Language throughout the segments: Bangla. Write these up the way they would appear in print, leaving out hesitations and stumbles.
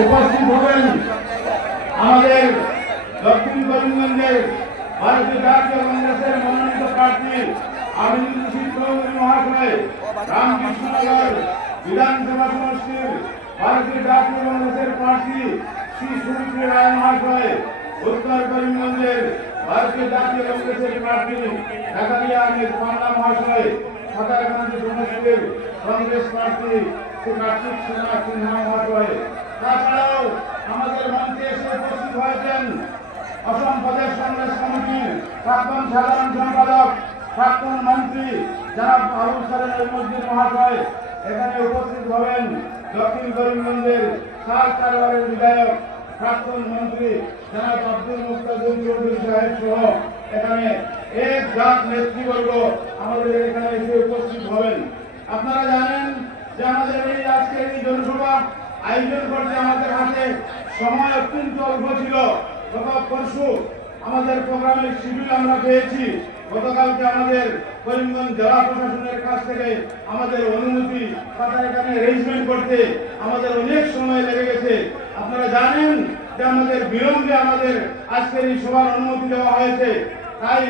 উপস্থিত হবেন আমাদের দক্ষিণ করিমগঞ্জের ভারতীয় জাতীয় কংগ্রেসের মনোনীত প্রার্থী আমিনুল রশিদ চৌধুরী মহাশয়, রামকৃষ্ণনগর বিধানসভা সমষ্টির ভারতীয় জাতীয় কংগ্রেসের প্রার্থী শ্রী সুমিত্রা রায় মহাশয়, উত্তর করিমগঞ্জের ভারতীয় জাতীয় কংগ্রেসের প্রার্থী জাকারিয়া আহমেদ পান্না মহাশয়, সাঁতারকান্দি সমষ্টির কংগ্রেস প্রার্থী শ্রী কার্তিক সিনহা মহাশয়। তাছাড়াও আমাদের মঞ্চে এসে উপস্থিত হয়েছেন অসম প্রদেশ কংগ্রেস কমিটির প্রাক্তন সাধারণ সম্পাদক, প্রাক্তন মন্ত্রী জনাব আবুল সালেম মসজিদ মহাশয়। এখানে উপস্থিত হবেন দক্ষিণ করিমগঞ্জের 4 বিধায়ক, প্রাক্তন মন্ত্রী জনাব আব্দুল মুক্তাদির চৌধুরী সাহেব সহ এখানে এক জাত নেতৃবর্গ আমাদের এখানে এসে উপস্থিত হবেন। আপনারা জানেন যে আমাদের এই আজকের এই জনসভা আয়োজন করতে আমাদের হাতে সময় অত্যন্ত অল্প ছিল। গত পরশু আমাদের প্রোগ্রামের শিডিউল আমরা পেয়েছি। গতকালকে আমাদের করিমগঞ্জ জেলা প্রশাসনের কাছ থেকে আমাদের অনুমতি তারা এখানে অ্যারেঞ্জমেন্ট করতে আমাদের অনেক সময় লেগে গেছে। আপনারা জানেন যে আমাদের বিলম্বে আমাদের আজকের এই সভার অনুমতি দেওয়া হয়েছে। তাই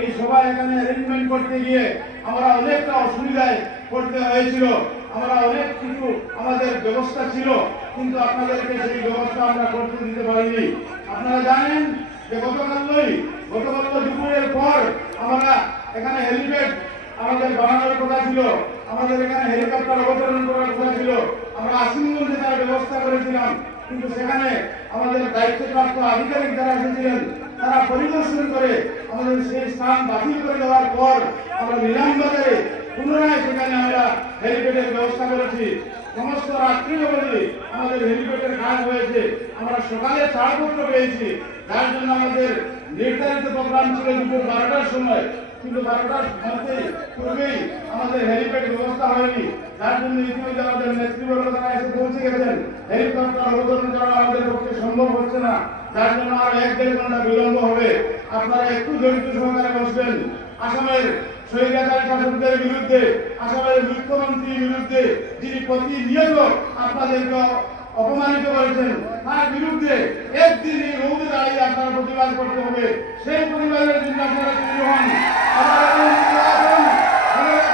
এই সভা এখানে অ্যারেঞ্জমেন্ট করতে গিয়ে আমরা অনেকটা অসুবিধায় পড়তে হয়েছিল। আমরা অনেক কিছু আমাদের ব্যবস্থা ছিল, কিন্তু আপনাদেরকে সেই ব্যবস্থা আমরা করতে দিতে পারিনি। আপনারা জানেন যে গতকাল দুপুরের পর আমরা এখানে হেলিপ্যাড আমাদের বানানোর কথা ছিল, আমাদের এখানে হেলিকপ্টার অবতরণ করার কথা ছিল। আমরা আসিমগঞ্জে তার ব্যবস্থা করেছিলাম, কিন্তু সেখানে আমাদের দায়িত্বপ্রাপ্ত আধিকারিক যারা এসেছিলেন তারা পরিদর্শন করে আমাদের সেই স্থান বাতিল করে দেওয়ার পর আমরা নিলামবাজারে পুনরায় সেখানে আমরা হেলিপ্যাডের ব্যবস্থা করেছি। সমস্ত রাত্রি অবধি আমাদের হেলিপ্যাডের কাজ হয়েছে। আমরা সকালে ছাড়পত্র পেয়েছি, যার জন্য আমাদের নির্ধারিত প্রোগ্রাম ছিল দুপুর 12টার সময়, কিন্তু 12টার মধ্যে পূর্বেই আমাদের হেলিপ্যাড ব্যবস্থা হয়নি। যার জন্য ইতিমধ্যে আমাদের নেতৃবর্গ তারা এসে পৌঁছে গেছেন। হেলিকপ্টার অবতরণ করা আমাদের পক্ষে সম্ভব হচ্ছে না, যার জন্য আরো 1-1.5 ঘন্টা বিলম্ব হবে। আপনারা একটু ধৈর্য সহকারে বসবেন। আসামের স্বৈরাচারী শাসকদের বিরুদ্ধে, আসামের মুখ্যমন্ত্রীর বিরুদ্ধে যিনি প্রতিনিয়ত আপনাদেরকে অপমানিত করেছেন, তার বিরুদ্ধে একদিন এই রোদে দাঁড়িয়ে আপনারা প্রতিবাদ করতে হবে। সেই প্রতিবাদের জন্য আপনারা তৈরি হন।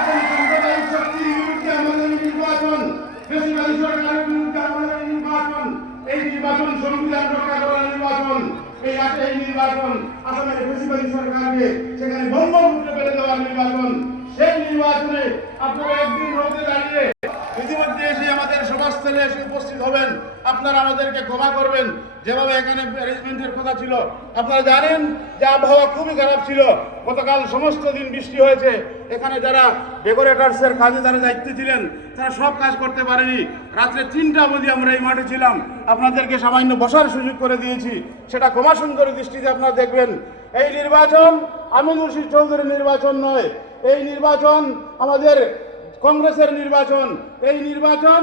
সাম্প্রদায়িক শক্তির বিরুদ্ধে আমাদের নির্বাচন, বেশিবাদী সরকারের বিরুদ্ধে আমাদের নির্বাচন, এই নির্বাচন সংবিধান রক্ষা করার নির্বাচন। এই নির্বাচন আসামের বেশিবাদী সরকারকে সেখানে ব্রহ্মপুত্রে ফেলে দেওয়ার নির্বাচন। সেই নির্বাচনে আপনারা একদিন রোদে দাঁড়িয়ে ইতিমধ্যে এসে আমাদের সভাস্থলে এসে উপস্থিত হবেন। আপনারা আমাদেরকে ক্ষমা করবেন, যেভাবে এখানে অ্যারেঞ্জমেন্টের কথা ছিল। আপনারা জানেন যে আবহাওয়া খুবই খারাপ ছিল। গতকাল সমস্ত দিন বৃষ্টি হয়েছে। এখানে যারা ডেকোরেটার্সের কাজে যারা দায়িত্বে ছিলেন তারা সব কাজ করতে পারেনি। রাত্রে 3টা অবধি আমরা এই মাঠে ছিলাম। আপনাদেরকে সামান্য বসার সুযোগ করে দিয়েছি, সেটা ক্ষমা সুন্দরী দৃষ্টিতে আপনারা দেখবেন। এই নির্বাচন আমিনুল রশিদ চৌধুরীর নির্বাচন নয়, এই নির্বাচন আমাদের কংগ্রেসের নির্বাচন। এই নির্বাচন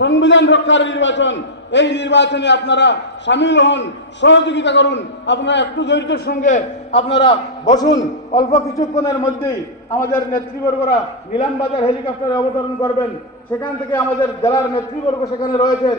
সংবিধান রক্ষার নির্বাচন। এই নির্বাচনে আপনারা সামিল হন, সহযোগিতা করুন। আপনারা একটু ধৈর্যের সঙ্গে আপনারা বসুন। অল্প কিছুক্ষণের মধ্যেই আমাদের নেতৃবর্গরা নিলামবাজার হেলিকপ্টারে অবতরণ করবেন। সেখান থেকে আমাদের জেলার নেতৃবর্গ সেখানে রয়েছেন।